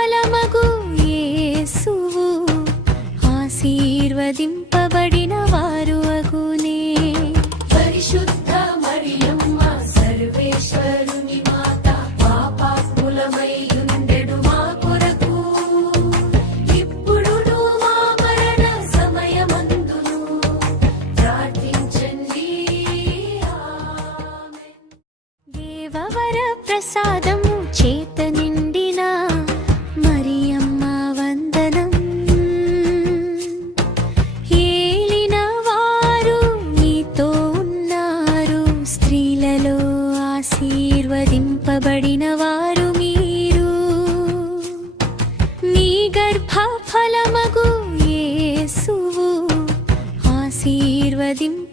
ఫలమగు యేసువు ఆశీర్వదింపబడిన వారు అగునే. పరిశుద్ధ మరియమ్మ సర్వేశ్వరుని మాత, పాపాత్ములమై ఉండెడు మా కొరకు, ఇప్పుడును మా మరణ సమయమందును ప్రార్థించండి. ఆమేన్. దేవవర ప్రసాదము చేత నిండిన మరియమ్మ వందనం. ఏలిన వారు నీతో ఉన్నారు, స్త్రీలలో ఆశీర్వదింపబడిన వారు మీరు. నీ గర్భ ఫలమగు యేసువు ఆశీర్వదింప